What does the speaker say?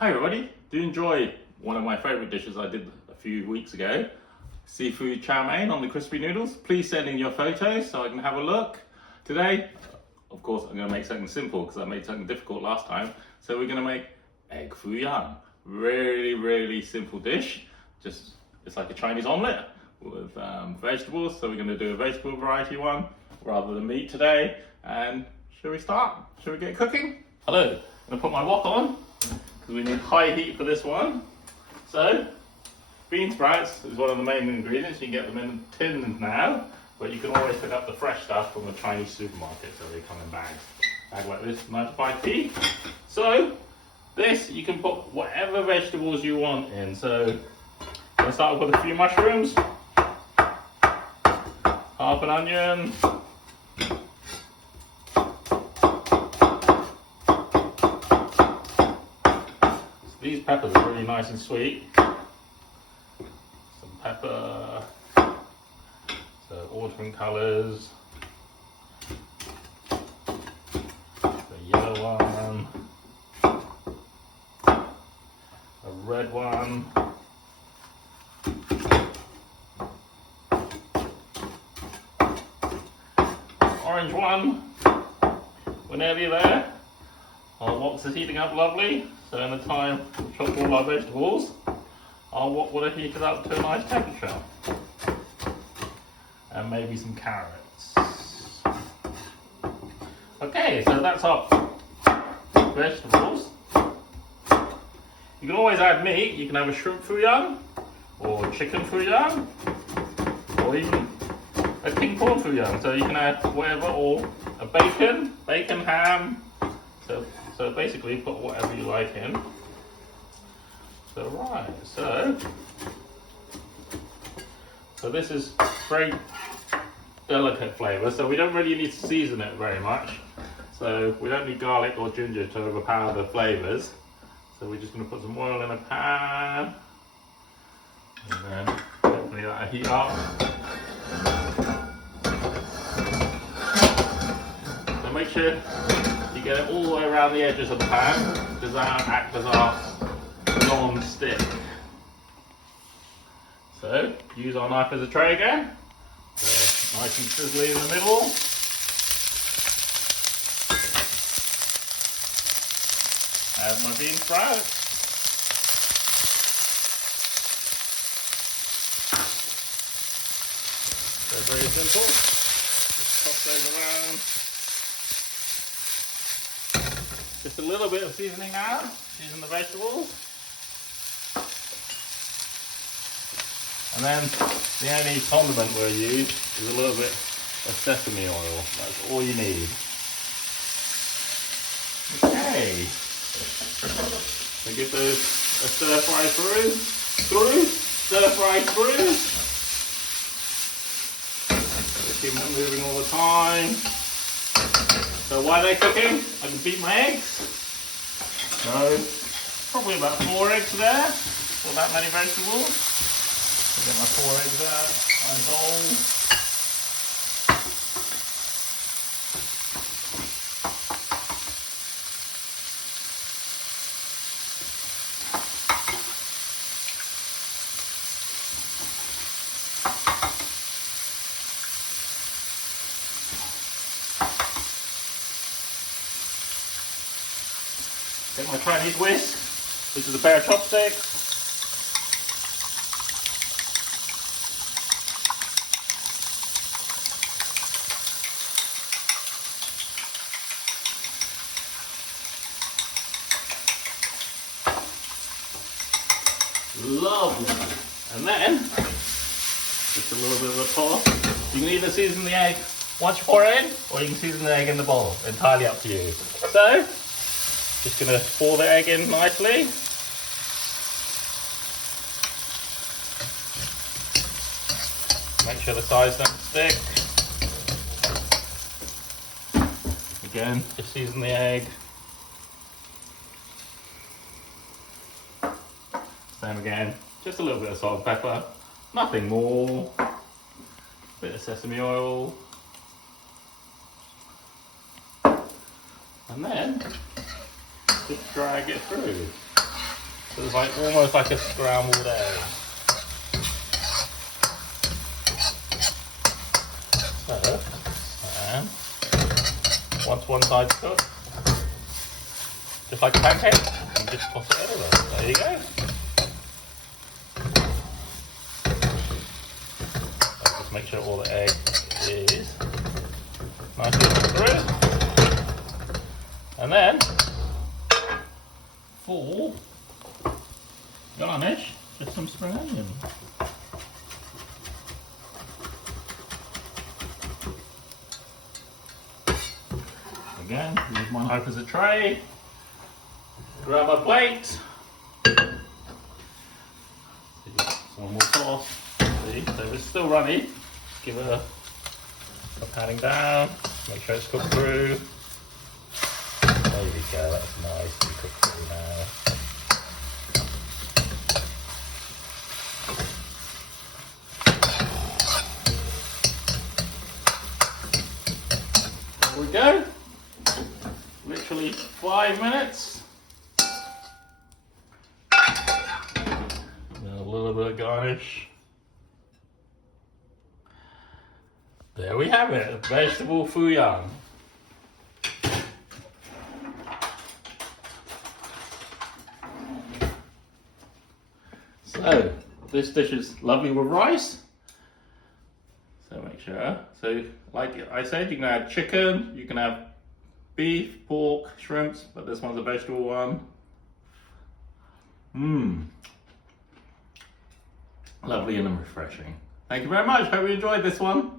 Hi everybody, do you enjoy one of my favourite dishes I did a few weeks ago? Seafood chow mein on the crispy noodles. Please send in your photos so I can have a look. Today, of course, I'm going to make something simple because I made something difficult last time. So we're going to make Egg Foo Yung. Really simple dish. It's like a Chinese omelette with vegetables. So we're going to do a vegetable variety one rather than meat today. And shall we start? Shall we get cooking? Hello, I'm going to put my wok on. We need high heat for this one. So, Beansprouts is one of the main ingredients. You can get them in tins now, but you can always pick up the fresh stuff from a Chinese supermarket, so they come in bags. Bag like this, 95p. So, this, you can put whatever vegetables you want in. So, I'm going to start with a few mushrooms, half an onion, these peppers are really nice and sweet. Some pepper, so altering colours. The yellow one, a red one, orange one. We're nearly there. Our wok's is heating up lovely, so in the time we chop all our vegetables, our wok will have heated up to a nice temperature. And maybe some carrots. Okay, so that's our vegetables. You can always add meat. You can have a shrimp fuyang, or chicken fuyang, or even a king prawn fuyang. So you can add whatever, or a bacon ham. So basically put whatever you like in. So this is very delicate flavour, so we don't really need to season it very much. So we don't need garlic or ginger to overpower the flavours. So we're just going to put some oil in a pan, and then hopefully that'll heat up. So make sure you get it all the way around the edges of the pan, because that'll act as our non-stick. So, use our knife as a tray again. So, nice and sizzly in the middle. Add my bean sprouts. So very simple. Just toss those around. Just a little bit of seasoning now, season the vegetables. And then the only condiment we'll use is a little bit of sesame oil. That's all you need. Okay. So give those a stir fry through. So keep them moving all the time. So while they're cooking, I can beat my eggs. So probably about 4 eggs there for that many vegetables. I'll get my 4 eggs out, my bowl. Take my Chinese whisk, which is a pair of chopsticks. Lovely. And then, just a little bit of a toss. You can either season the egg once you pour it in, or you can season the egg in the bowl. Entirely up to you. So, just going to pour the egg in nicely. Make sure the sides don't stick. Again, just season the egg. Same again, just a little bit of salt and pepper, nothing more. Bit of sesame oil. And then just drag it through. So it's like almost like a scrambled egg. So, and once one side's cooked, just like a pancake, you just toss it over. There you go. So just make sure all the egg is nicely cooked through. And then, for garnish, just some spring onion. Again, use my knife as a tray. Grab my plate. Some more sauce. See, so if it's still runny, give it a patting down. Make sure it's cooked through. There you go, that's nicely cooked through now. There we go. Literally 5 minutes. And a little bit of garnish. There we have it, vegetable fuyang. So, this dish is lovely with rice. So make sure. So, like I said, you can add chicken, you can have beef, pork, shrimps, but this one's a vegetable one. Lovely and refreshing. Thank you very much. Hope you enjoyed this one.